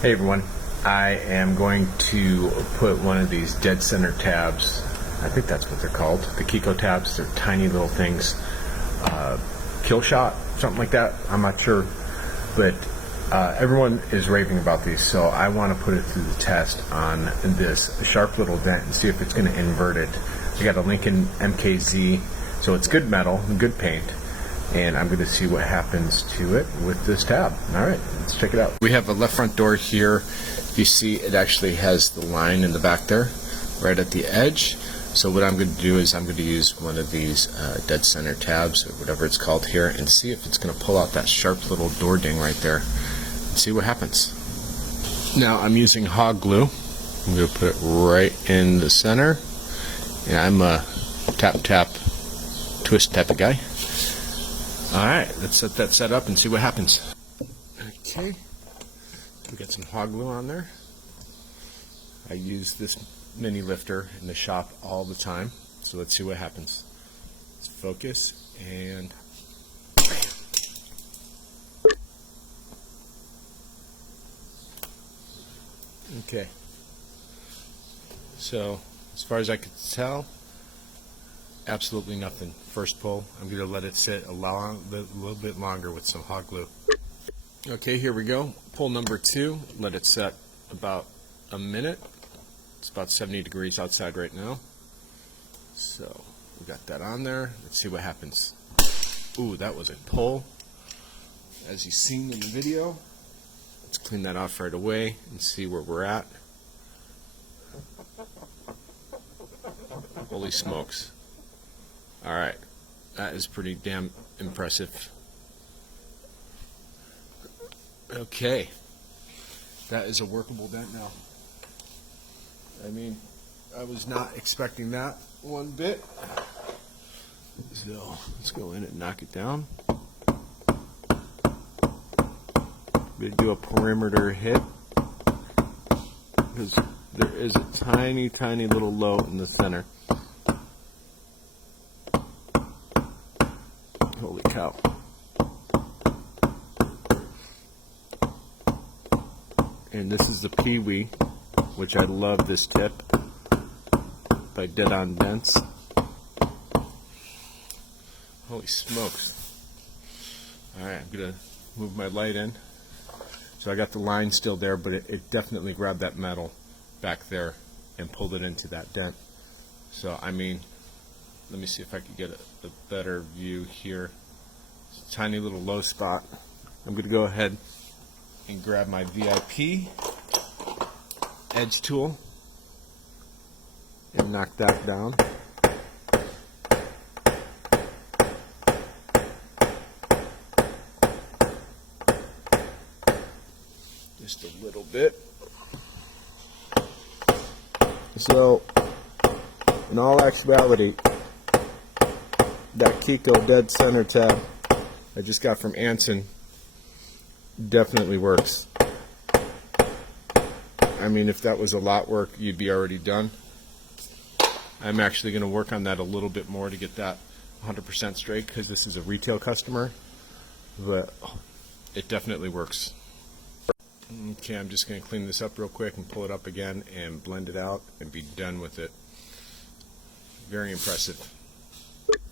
Hey everyone, I am going to put one of these dead center tabs, I think that's what they're called, the Keco tabs. They're tiny little things, kill shot, something like that, I'm not sure, but everyone is raving about these, so I want to put it through the test on this sharp little dent and see if it's going to invert it. I got a Lincoln MKZ, so it's good metal and good paint, and I'm going to see what happens to it with this tab. All right, let's check it out. We have a left front door here. You see it actually has the line in the back there, right at the edge. So what I'm going to do is I'm going to use one of these dead center tabs, or whatever it's called here, and see if it's going to pull out that sharp little door ding right there, and see what happens. Now I'm using hog glue. I'm going to put it right in the center, and I'm a tap, twist type of guy. Alright, let's set that set up and see what happens. Okay, we got some hog glue on there. I use this mini lifter in the shop all the time, so let's see what happens. Let's focus and bam. Okay, so as far as I could tell, absolutely nothing. First pull, I'm going to let it sit a little bit longer with some hot glue. Okay, here we go. Pull number 2. Let it set about a minute. It's about 70 degrees outside right now. So we got that on there. Let's see what happens. Ooh, that was a pull, as you've seen in the video. Let's clean that off right away and see where we're at. Holy smokes. Alright, that is pretty damn impressive. Okay, that is a workable dent now. I mean, I was not expecting that one bit. So, let's go in and knock it down. I'm going to do a perimeter hit, because there is a tiny little low in the center. Holy cow. And this is the Pee-wee, which I love this tip, by Dead On Dents. Holy smokes. Alright, I'm going to move my light in. So I got the line still there, but it definitely grabbed that metal back there and pulled it into that dent. So, I mean, let me see if I can get a better view here. It's a tiny little low spot. I'm going to go ahead and grab my VIP edge tool and knock that down. Just a little bit. So, in all actuality, that Keco Dead Center tab I just got from Anson definitely works. I mean, if that was a lot work, you'd be already done. I'm actually going to work on that a little bit more to get that 100% straight, because this is a retail customer, but it definitely works. Okay, I'm just going to clean this up real quick and pull it up again and blend it out and be done with it. Very impressive.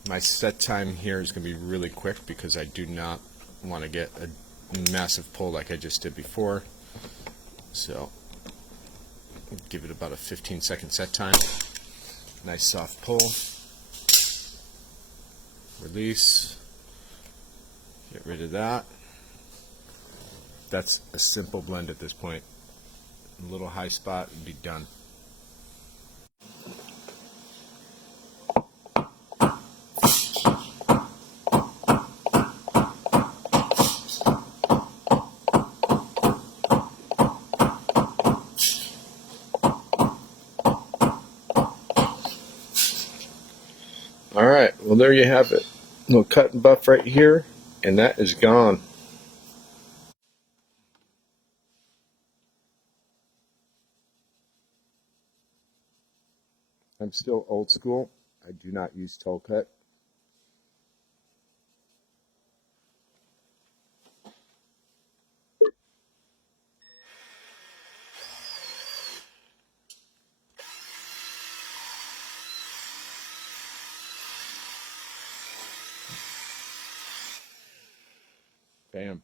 My set time here is going to be really quick, because I do not want to get a massive pull like I just did before. So give it about a 15-second set time. Nice soft pull. Release. Get rid of that. That's a simple blend at this point. A little high spot and be done. Alright, well there you have it. A little cut and buff right here, and that is gone. I'm still old school. I do not use toe cut. Bam.